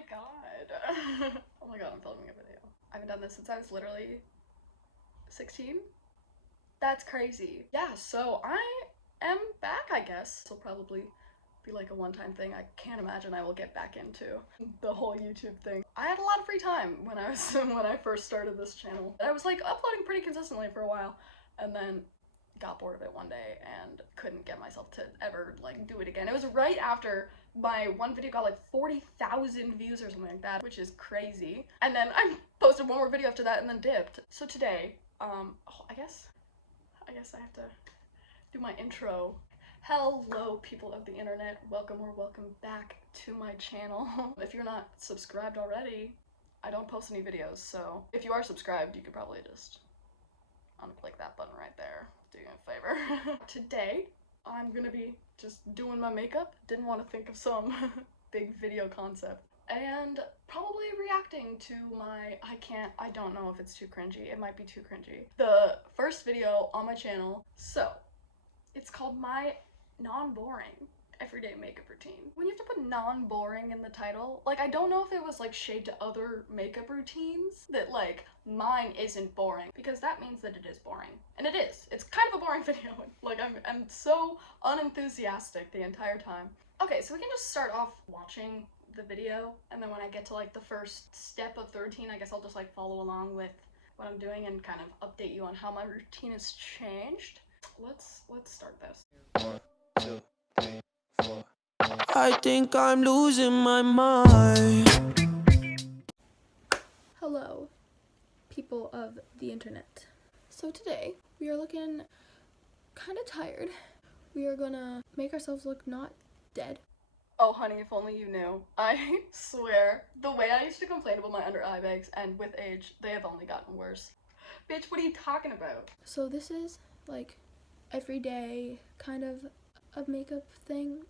my god. Oh my god, I'm filming a video. I haven't done this since I was literally 16. That's crazy. Yeah, so I am back, I guess. This will probably be like a one-time thing. I can't imagine I will get back into the whole YouTube thing. I had a lot of free time when I first started this channel. I was like uploading pretty consistently for a while, and then got bored of it one day and couldn't get myself to ever like do it again. It was right after my one video got like 40,000 views or something like that, which is crazy. And then I posted one more video after that and then dipped. So today, oh, I guess I have to do my intro. Hello people of the internet, welcome or welcome back to my channel. If you're not subscribed already, I don't post any videos, so if you are subscribed, you could probably just unclick that button right there. Do you a favor. Today, I'm gonna be just doing my makeup. Didn't want to think of some big video concept. And probably reacting to my, I don't know if it's too cringy. It might be too cringy. The first video on my channel. So, it's called My Non-Boring Everyday Makeup Routine. When you have to put non-boring in the title, like I don't know if it was like shade to other makeup routines that like mine isn't boring, because that means that it is boring. And it is. It's kind of a boring video. Like I'm so unenthusiastic the entire time. Okay, so we can just start off watching the video, and then when I get to like the first step of the routine, I guess I'll just like follow along with what I'm doing and kind of update you on how my routine has changed. Let's start this. 1, 2, 3, 4. I think I'm losing my mind. Hello, people of the internet. So today we are looking kind of tired. We are gonna make ourselves look not dead. Oh honey, if only you knew. I swear, the way I used to complain about my under eye bags, and with age, they have only gotten worse. Bitch, what are you talking about? So this is like everyday kind of a makeup thing.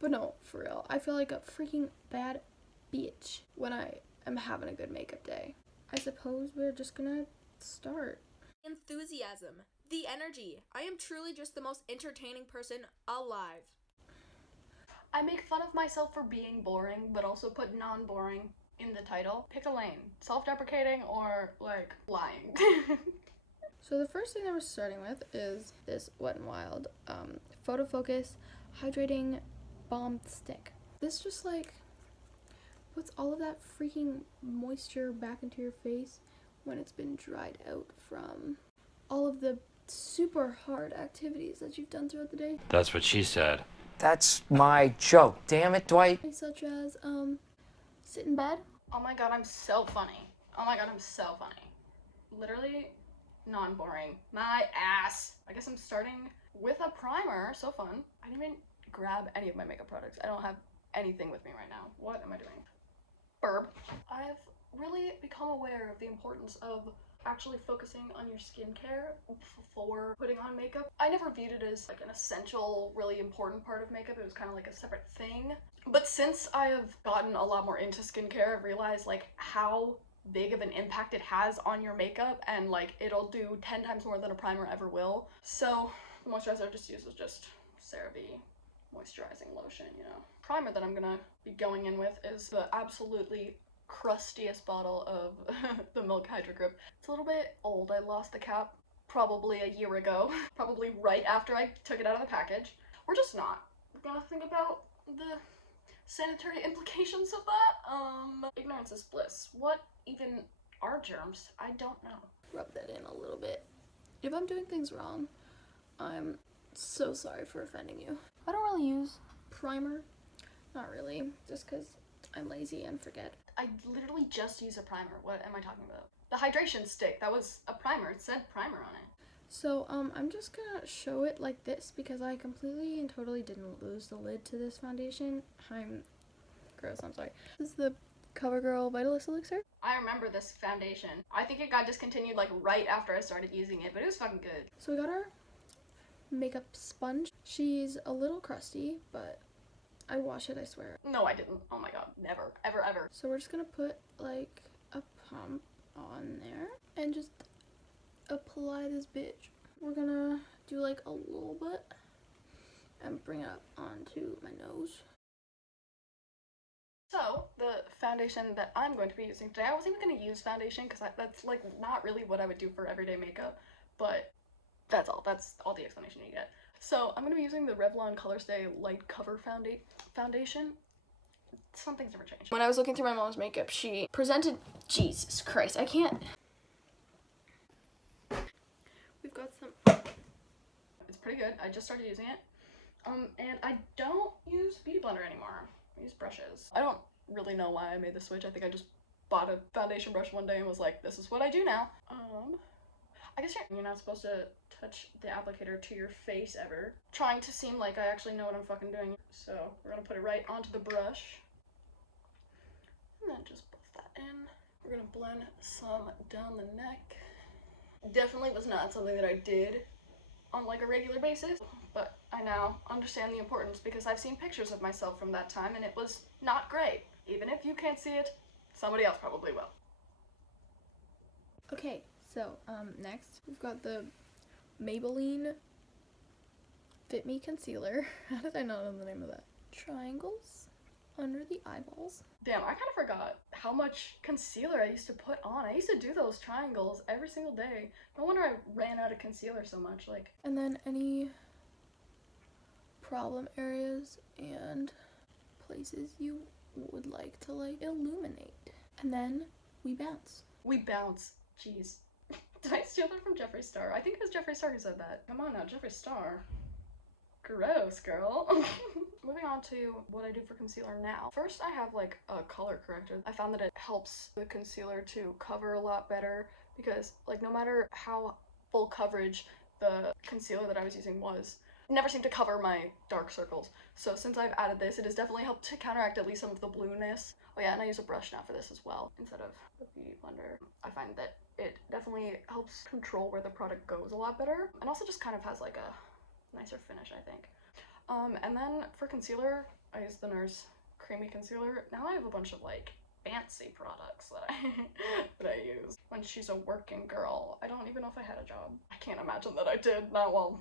But no, for real, I feel like a freaking bad bitch when I am having a good makeup day. I suppose we're just gonna start. Enthusiasm, the energy. I am truly just the most entertaining person alive. I make fun of myself for being boring, but also put non-boring in the title. Pick a lane. Self-deprecating or, like, lying. So the first thing that we're starting with is this Wet n Wild Photo Focus Hydrating Balm Stick. This just, like, puts all of that freaking moisture back into your face when it's been dried out from all of the super hard activities that you've done throughout the day. That's what she said. That's my joke. Damn it, Dwight. Such as, sit in bed. Oh my god, I'm so funny. Oh my god, I'm so funny. Literally non-boring. My ass. I guess I'm starting with a primer. So fun. I didn't even grab any of my makeup products. I don't have anything with me right now. What am I doing? Burb. I've really become aware of the importance of actually focusing on your skincare before putting on makeup. I never viewed it as like an essential, really important part of makeup. It was kind of like a separate thing. But since I have gotten a lot more into skincare, I've realized like how big of an impact it has on your makeup, and like it'll do 10 times more than a primer ever will. So the moisturizer I just use is just CeraVe moisturizing lotion, you know. Primer that I'm gonna be going in with is the absolutely crustiest bottle of the Milk Hydro Grip. It's a little bit old. I lost the cap probably a year ago, probably right after I took it out of the package. We're just not gonna think about the sanitary implications of that. Ignorance is bliss. What even are germs? I don't know. Rub that in a little bit. If I'm doing things wrong, I'm so sorry for offending you. I don't really use primer. Not really, just because I'm lazy and forget. I literally just use a primer. What am I talking about? The hydration stick, that was a primer. It said primer on it. So, I'm just gonna show it like this because I completely and totally didn't lose the lid to this foundation. I'm gross, I'm sorry. This is the CoverGirl Vitalist Elixir. I remember this foundation. I think it got discontinued like right after I started using it, but it was fucking good. So we got our makeup sponge. She's a little crusty, but I wash it, I swear. No, I didn't. Oh my god, never, ever, ever. So we're just gonna put like a pump on there and just apply this bitch. We're gonna do like a little bit and bring it up onto my nose. the foundation that I'm going to be using today. I wasn't even going to use foundation because that's like not really what I would do for everyday makeup, but that's all the explanation you get. So I'm going to be using the Revlon Colorstay Light Cover Foundation. Some things never change. When I was looking through my mom's makeup, she presented, Jesus Christ, I can't. We've got some, it's pretty good. I just started using it. And I don't use Beauty Blender anymore. I use brushes. I don't really know why I made the switch. I think I just bought a foundation brush one day and was like, this is what I do now. I guess you're not supposed to touch the applicator to your face ever. Trying to seem like I actually know what I'm fucking doing. So we're gonna put it right onto the brush. And then just buff that in. We're gonna blend some down the neck. Definitely was not something that I did on like a regular basis, but I now understand the importance because I've seen pictures of myself from that time and it was not great. Even if you can't see it, somebody else probably will. Okay, so next we've got the Maybelline Fit Me Concealer. How did I not know the name of that? Triangles under the eyeballs. Damn, I kind of forgot how much concealer I used to put on. I used to do those triangles every single day. No wonder I ran out of concealer so much. Like, and then any problem areas and places you would like to like illuminate. And then we bounce. We bounce. Jeez. Did I steal that from Jeffree Star? I think it was Jeffree Star who said that. Come on now, Jeffree Star. Gross, girl. Moving on to what I do for concealer now. First, I have like a color corrector. I found that it helps the concealer to cover a lot better because like no matter how full coverage the concealer that I was using was, it never seemed to cover my dark circles. So since I've added this, it has definitely helped to counteract at least some of the blueness. Oh yeah, and I use a brush now for this as well instead of the Beauty Blender. I find that it definitely helps control where the product goes a lot better and also just kind of has like a nicer finish, I think. And then for concealer, I use the NARS Creamy Concealer. Now I have a bunch of like fancy products that I use when she's a working girl. I don't even know if I had a job. I can't imagine that I did, not while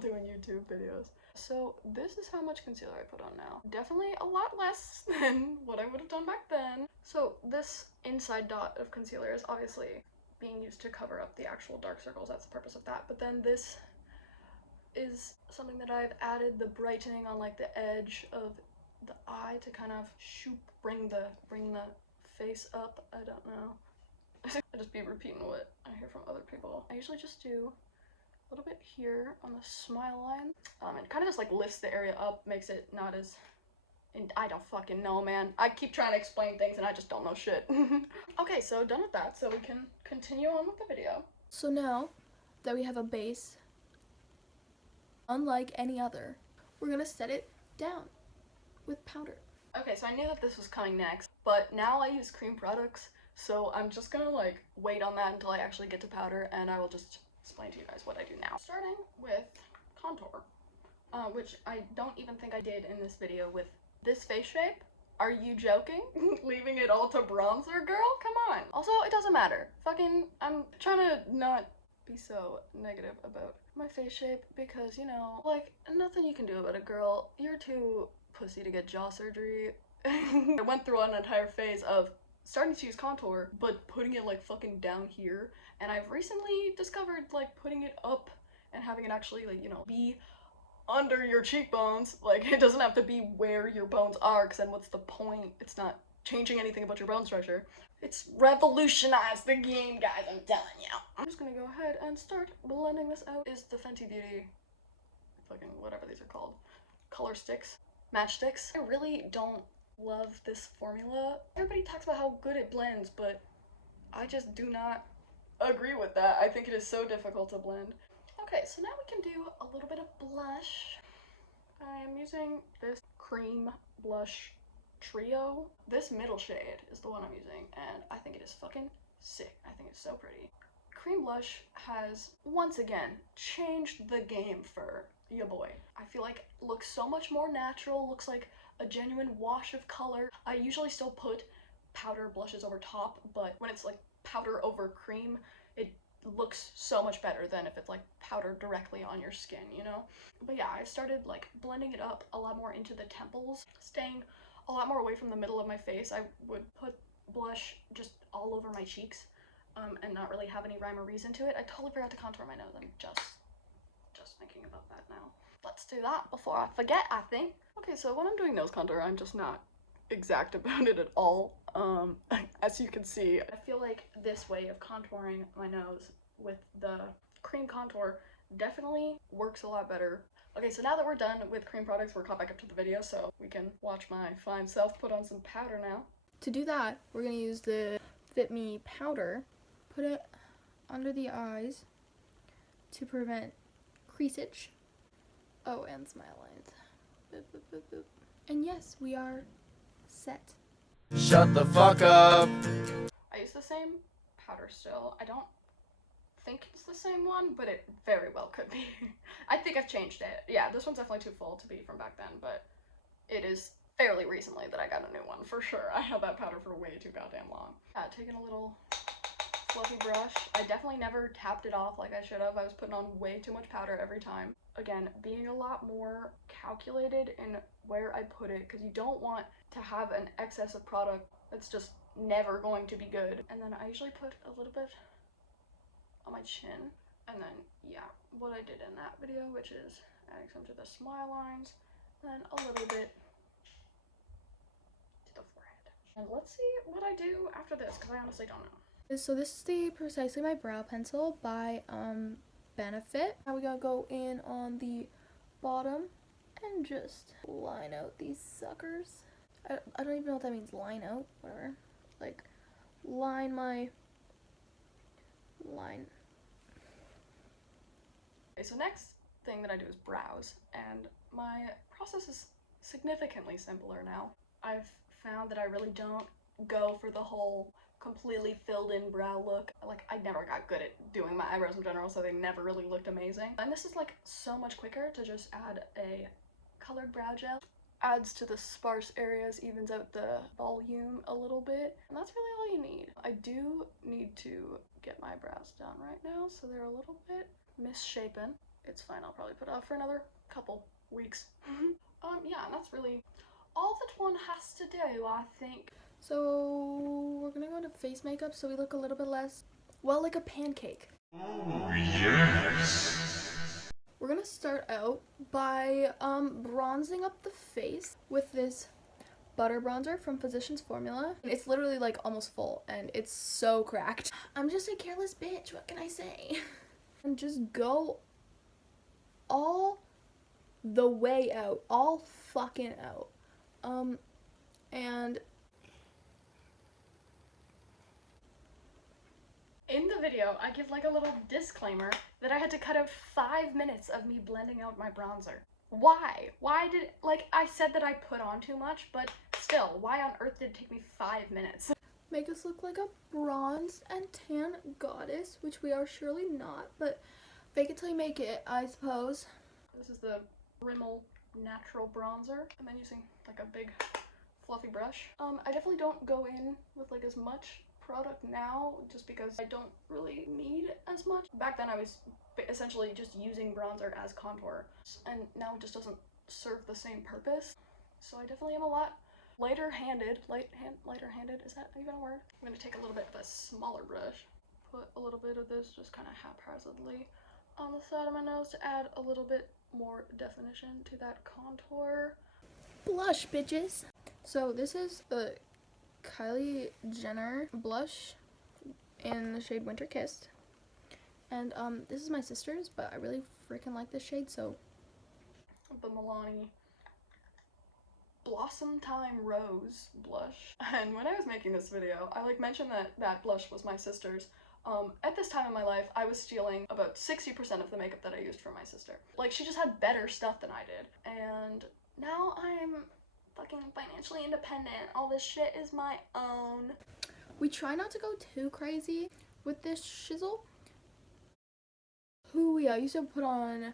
doing YouTube videos. So this is how much concealer I put on now. Definitely a lot less than what I would have done back then. So this inside dot of concealer is obviously being used to cover up the actual dark circles. That's the purpose of that. But then this is something that I've added the brightening on like the edge of the eye to kind of bring the face up. I don't know. I just be repeating what I hear from other people. I usually just do a little bit here on the smile line. It kind of just like lifts the area up, makes it not as, and I don't fucking know, man. I keep trying to explain things and I just don't know shit. Okay, so done with that, so we can continue on with the video. So now that we have a base unlike any other, we're gonna set it down with powder. Okay, so I knew that this was coming next, but now I use cream products, so I'm just gonna like wait on that until I actually get to powder, and I will just explain to you guys what I do now. Starting with contour, which I don't even think I did in this video with this face shape. Are you joking? Leaving it all to bronzer, girl? Come on. Also, it doesn't matter. Fucking, I'm trying to not be so negative about my face shape because, you know, like, nothing you can do about it, girl. You're too pussy to get jaw surgery. I went through an entire phase of starting to use contour, but putting it like fucking down here, and I've recently discovered like putting it up and having it actually like, you know, be under your cheekbones. Like, it doesn't have to be where your bones are, because then what's the point? It's not changing anything about your bone structure. It's revolutionized the game, guys, I'm telling you. I'm just gonna go ahead and start blending this out. Is the Fenty Beauty, fucking whatever these are called, color sticks, match sticks. I really don't love this formula. Everybody talks about how good it blends, but I just do not agree with that. I think it is so difficult to blend. Okay, so now we can do a little bit of blush. I am using this cream blush trio. This middle shade is the one I'm using, and I think it is fucking sick. I think it's so pretty. Cream blush has, once again, changed the game for ya boy. I feel like it looks so much more natural, looks like a genuine wash of color. I usually still put powder blushes over top, but when it's like powder over cream, it looks so much better than if it's like powder directly on your skin, you know? But yeah, I started like blending it up a lot more into the temples, staying a lot more away from the middle of my face. I would put blush just all over my cheeks and not really have any rhyme or reason to it. I totally forgot to contour my nose. I'm just thinking about that now. Let's do that before I forget, I think. Okay, so when I'm doing nose contour, I'm just not exact about it at all. As you can see, I feel like this way of contouring my nose with the cream contour definitely works a lot better. Okay, so now that we're done with cream products, we're caught back up to the video, so we can watch my fine self put on some powder now. To do that, we're gonna use the Fit Me powder, put it under the eyes to prevent creasage. Oh, and smile lines. Boop, boop, boop, boop. And yes, we are set. Shut the fuck up. I use the same powder still. I don't think it's the same one, but it very well could be. I think I've changed it. Yeah, this one's definitely too full to be from back then, but it is fairly recently that I got a new one, for sure. I had that powder for way too goddamn long. Taking a little fluffy brush. I definitely never tapped it off like I should have. I was putting on way too much powder every time. Again, being a lot more calculated in where I put it, because you don't want to have an excess of product that's just never going to be good. And then I usually put a little bit on my chin, and then yeah, what I did in that video, which is adding some to the smile lines, and then a little bit to the forehead. And let's see what I do after this, because I honestly don't know. So this is the Precisely My Brow Pencil by Benefit. Now we gotta go in on the bottom and just line out these suckers. I don't even know what that means, line out, whatever. Like, line my line. Okay, so next thing that I do is brows, and my process is significantly simpler now. I've found that I really don't go for the whole completely filled in brow look. Like, I never got good at doing my eyebrows in general, so they never really looked amazing. And this is like so much quicker to just add a colored brow gel. Adds to the sparse areas, evens out the volume a little bit, and that's really all you need. I do need to get my brows done right now, so they're a little bit misshapen. It's fine, I'll probably put it off for another couple weeks. Yeah, and that's really all that one has to do, I think. So we're gonna go into face makeup so we look a little bit less, well, like a pancake. Oh, yes. We're gonna start out by bronzing up the face with this butter bronzer from Physicians Formula. It's literally like almost full and it's so cracked. I'm just a careless bitch, what can I say? And just go all the way out, all fucking out. And in the video, I give like a little disclaimer that I had to cut out 5 minutes of me blending out my bronzer. Why? Why did, like, I said that I put on too much, but still, why on earth did it take me 5 minutes? make us look like a bronzed and tan goddess, which we are surely not, but fake it till you make it, I suppose. This is the Rimmel Natural Bronzer. I'm then using like a big fluffy brush. I definitely don't go in with like as much product now, just because I don't really need as much. Back then I was essentially just using bronzer as contour, and now it just doesn't serve the same purpose. So I definitely am a lot lighter-handed. Lighter-handed, is that even a word? I'm gonna take a little bit of a smaller brush, put a little bit of this just kind of haphazardly on the side of my nose to add a little bit more definition to that contour. Blush, bitches. So this is the Kylie Jenner blush in the shade Winter Kissed, and this is my sister's, but I really freaking like this shade, so The Milani Blossom Time Rose blush. And when I was making this video, I like mentioned that that blush was my sister's. At this time in my life, I was stealing about 60% of the makeup that I used from my sister. Like, she just had better stuff than I did, and now I'm fucking financially independent. All this shit is my own. we try not to go too crazy with this shizzle. I used to put on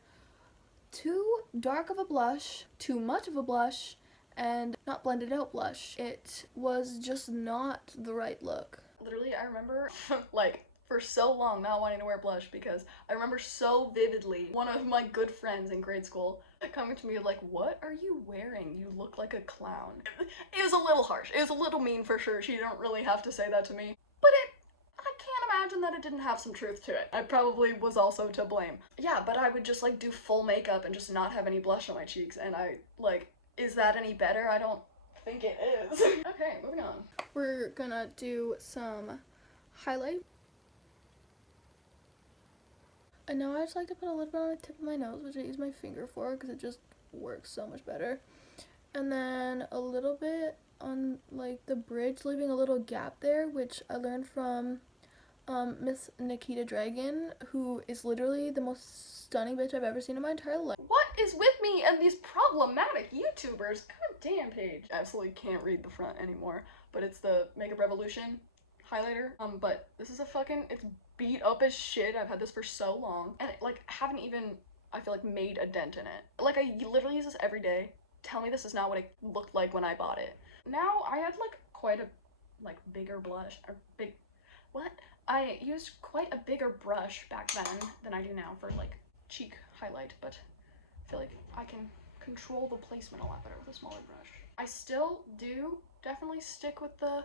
too dark of a blush, too much of a blush, and not blended out blush. It was just not the right look. Literally, I remember like for so long not wanting to wear blush, because I remember so vividly one of my good friends in grade school coming to me like, what are you wearing? You look like a clown. It was a little harsh. It was a little mean for sure. She don't really have to say that to me. But I can't imagine that it didn't have some truth to it. I probably was also to blame. Yeah, but I would just like do full makeup and just not have any blush on my cheeks, and I like, is that any better? I don't think it is. Okay, moving on. We're gonna do some highlight. And now I just like to put a little bit on the tip of my nose, which I use my finger for because it just works so much better. And then a little bit on like the bridge, leaving a little gap there, which I learned from Miss Nikita Dragon, who is literally the most stunning bitch I've ever seen in my entire life. What is with me and these problematic YouTubers? God damn, Paige. I absolutely can't read the front anymore, but it's the Makeup Revolution highlighter. But this is a fucking, it's beat up as shit. I've had this for so long, and like haven't even, I feel like, made a dent in it. Like I literally use this every day. Tell me this is not what it looked like when I bought it. Now I had like quite a like bigger blush, or I used quite a bigger brush back then than I do now for like cheek highlight, but I feel like I can control the placement a lot better with a smaller brush. I still do definitely stick with the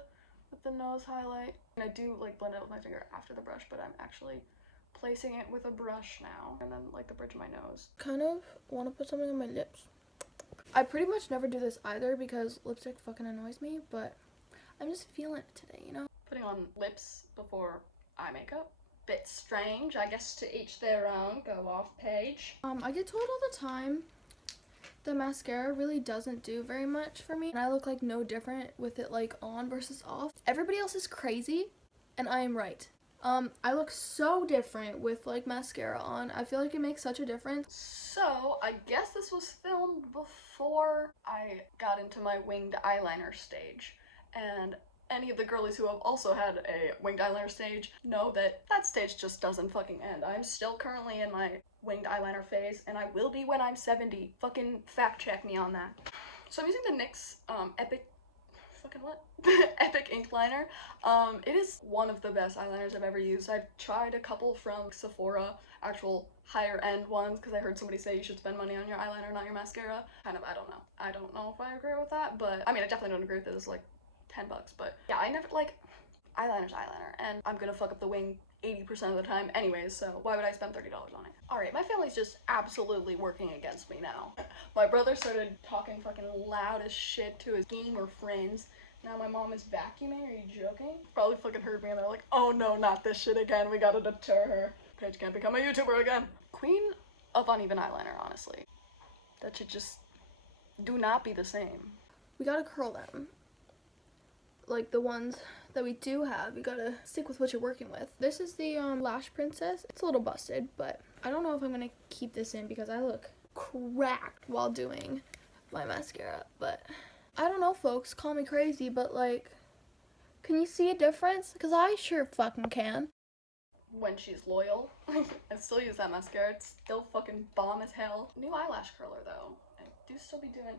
nose highlight, and I do like blend it with my finger after the brush, but I'm actually placing it with a brush now, and then like the bridge of my nose. Kind of want to put something on my lips. I pretty much never do this either because lipstick fucking annoys me, but I'm just feeling it today, you know? Putting on lips before eye makeup. Bit strange, I guess, to each their own. Go off, Paige. I get told all the time the mascara really doesn't do very much for me, and I look like no different with it like on versus off. Everybody else is crazy, and I am right. I look so different with like mascara on. I feel like it makes such a difference. So, I guess this was filmed before I got into my winged eyeliner stage, and any of the girlies who have also had a winged eyeliner stage know that that stage just doesn't fucking end. I'm still currently in my winged eyeliner phase, and I will be when I'm 70. Fucking fact check me on that. So I'm using the NYX Epic Epic ink liner. It is one of the best eyeliners I've ever used. I've tried a couple from Sephora, actual higher end ones, because I heard somebody say you should spend money on your eyeliner, not your mascara. Kind of, I don't know if I agree with that, but I mean, I definitely don't agree with it. It's like 10 bucks, but yeah, I never, like, eyeliner's eyeliner, and I'm gonna fuck up the wing 80% of the time anyways, so why would I spend $30 on it? Alright, my family's just absolutely working against me now. My brother started talking fucking loud as shit to his gamer friends. Now my mom is vacuuming. Are you joking? Probably fucking heard me and they're like, oh no, not this shit again. We gotta deter her. Paige can't become a YouTuber again. Queen of uneven eyeliner, honestly. That should just do not be the same. We gotta curl them. Like the ones that we do have, you gotta stick with what you're working with. This is the Lash Princess. It's a little busted, but I don't know if I'm gonna keep this in because I look cracked while doing my mascara, but I don't know, folks, call me crazy, but like, can you see a difference? Because I sure fucking can. When she's loyal. I still use that mascara. It's still fucking bomb as hell. New eyelash curler though. I do still be doing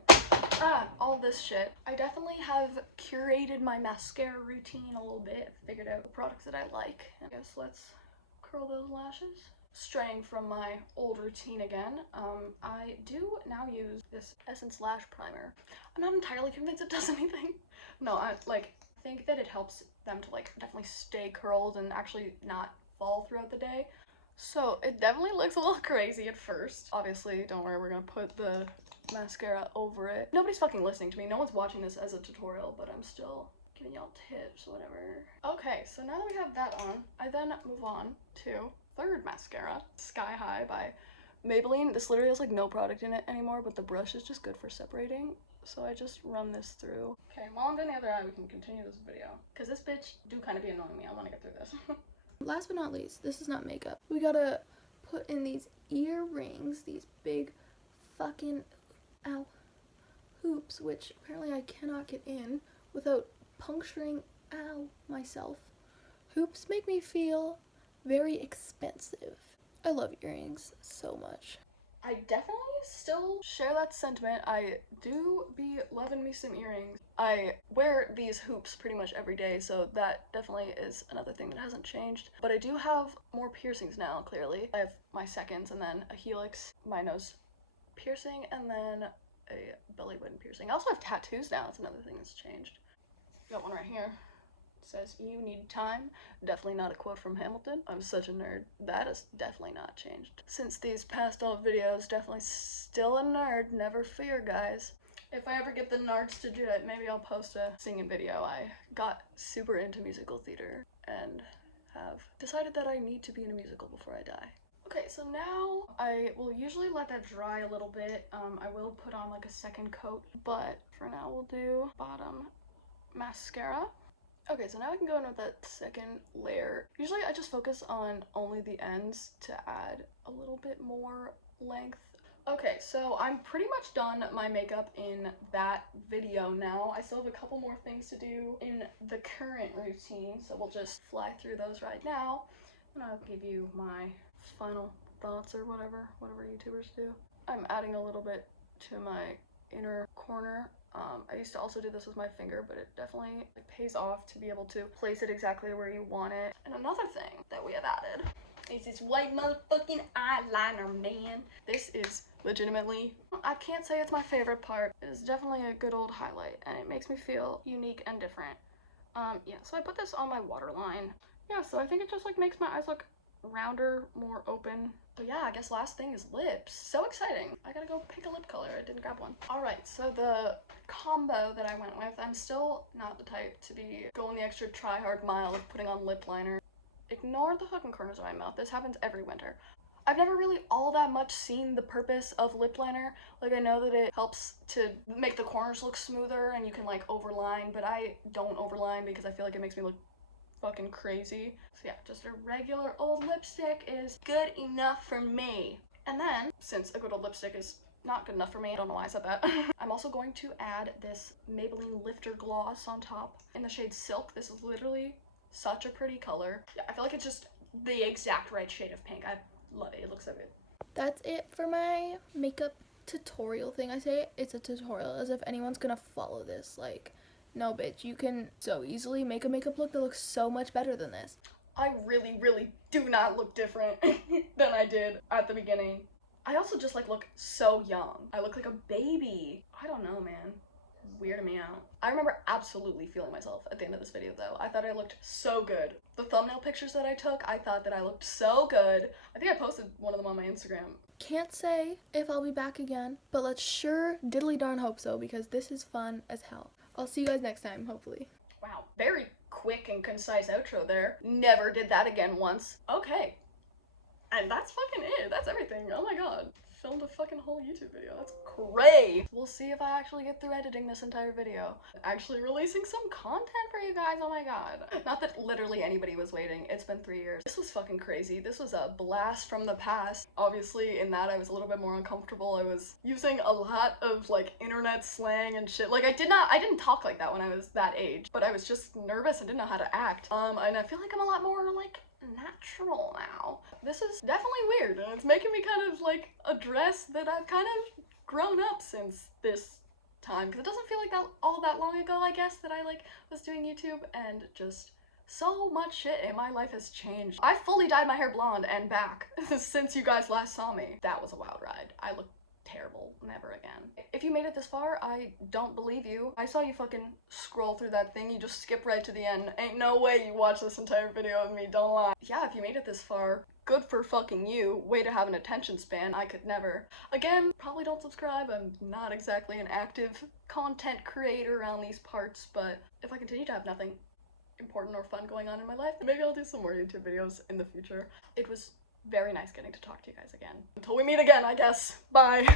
all this shit. I definitely have curated my mascara routine a little bit. Figured out the products that I like. I guess let's curl those lashes. Straying from my old routine again, I do now use this Essence Lash Primer. I'm not entirely convinced it does anything. No, I think that it helps them to like definitely stay curled and actually not fall throughout the day. So it definitely looks a little crazy at first. Obviously, don't worry, we're gonna put the mascara over it. Nobody's fucking listening to me. No one's watching this as a tutorial, but I'm still giving y'all tips, whatever. Okay, so now that we have that on, I then move on to third mascara, Sky High by Maybelline. This literally has like no product in it anymore, but the brush is just good for separating. So I just run this through. Okay, while I'm doing the other eye, we can continue this video. Because this bitch do kind of be annoying me. I want to get through this. Last but not least, this is not makeup. We gotta put in these earrings, these big fucking, ow, hoops, which apparently I cannot get in without puncturing, ow, myself. Hoops make me feel very expensive. I love earrings so much. I definitely still share that sentiment. I do be loving me some earrings. I wear these hoops pretty much every day, so that definitely is another thing that hasn't changed. But I do have more piercings now, clearly. I have my seconds and then a helix, my nose piercing and then a belly button piercing. I also have tattoos now. That's another thing that's changed. Got one right here. It says, "You need time." Definitely not a quote from Hamilton. I'm such a nerd. That has definitely not changed since these past all videos. Definitely still a nerd. Never fear, guys. If I ever get the nards to do it, maybe I'll post a singing video. I got super into musical theater and have decided that I need to be in a musical before I die. Okay, so now I will usually let that dry a little bit. I will put on like a second coat, but for now we'll do bottom mascara. Okay, so now I can go in with that second layer. Usually I just focus on only the ends to add a little bit more length. Okay, so I'm pretty much done my makeup in that video now. I still have a couple more things to do in the current routine, so we'll just fly through those right now, and I'll give you my final thoughts or whatever YouTubers do. I'm adding a little bit to my inner corner. I used to also do this with my finger, but it definitely pays off to be able to place it exactly where you want it. And another thing that we have added is this white motherfucking eyeliner, man. This is legitimately, I can't say it's my favorite part. It's definitely a good old highlight, and it makes me feel unique and different. Yeah, so I put this on my waterline. Yeah, so I think it just like makes my eyes look rounder, more open. But yeah, I guess last thing is lips. So exciting. I gotta go pick a lip color. I didn't grab one. Alright, so the combo that I went with, I'm still not the type to be going the extra try-hard mile of putting on lip liner. Ignore the hook and corners of my mouth. This happens every winter. I've never really all that much seen the purpose of lip liner. Like, I know that it helps to make the corners look smoother and you can like overline, but I don't overline because I feel like it makes me look fucking crazy. So yeah, just a regular old lipstick is good enough for me. And then, since a good old lipstick is not good enough for me, I don't know why I said that, I'm also going to add this Maybelline Lifter Gloss on top in the shade Silk. This is literally such a pretty color. Yeah, I feel like it's just the exact right shade of pink. I love it. It looks so good. That's it for my makeup tutorial thing. I say it's a tutorial as if anyone's gonna follow this. Like, no bitch, you can so easily make a makeup look that looks so much better than this. I really, really do not look different than I did at the beginning. I also just like look so young. I look like a baby. I don't know, man. Weirded me out. I remember absolutely feeling myself at the end of this video though. I thought I looked so good. The thumbnail pictures that I took, I thought that I looked so good. I think I posted one of them on my Instagram. Can't say if I'll be back again, but let's sure diddly darn hope so, because this is fun as hell. I'll see you guys next time, hopefully. Wow, very quick and concise outro there. Never did that again once. Okay. And that's fucking it. That's everything. Oh my god. Filmed a fucking whole YouTube video. That's cray. We'll see if I actually get through editing this entire video. Actually releasing some content for you guys. Oh my god. Not that literally anybody was waiting. It's been 3 years. This was fucking crazy. This was a blast from the past. Obviously in that I was a little bit more uncomfortable. I was using a lot of like internet slang and shit. Like I didn't talk like that when I was that age, but I was just nervous and didn't know how to act. And I feel like I'm a lot more like natural now. This is definitely weird, and it's making me kind of like address that I've kind of grown up since this time, because it doesn't feel like that all that long ago, I guess, that I like was doing YouTube, and just so much shit in my life has changed. I fully dyed my hair blonde and back since you guys last saw me. That was a wild ride. I look terrible. Never again. If you made it this far, I don't believe you. I saw you fucking scroll through that thing. You just skip right to the end. Ain't no way you watched this entire video with me, don't lie. Yeah, if you made it this far, good for fucking you. Way to have an attention span. I could never. Again, probably don't subscribe. I'm not exactly an active content creator around these parts, but if I continue to have nothing important or fun going on in my life, maybe I'll do some more YouTube videos in the future. It was very nice getting to talk to you guys again. Until we meet again, I guess. Bye.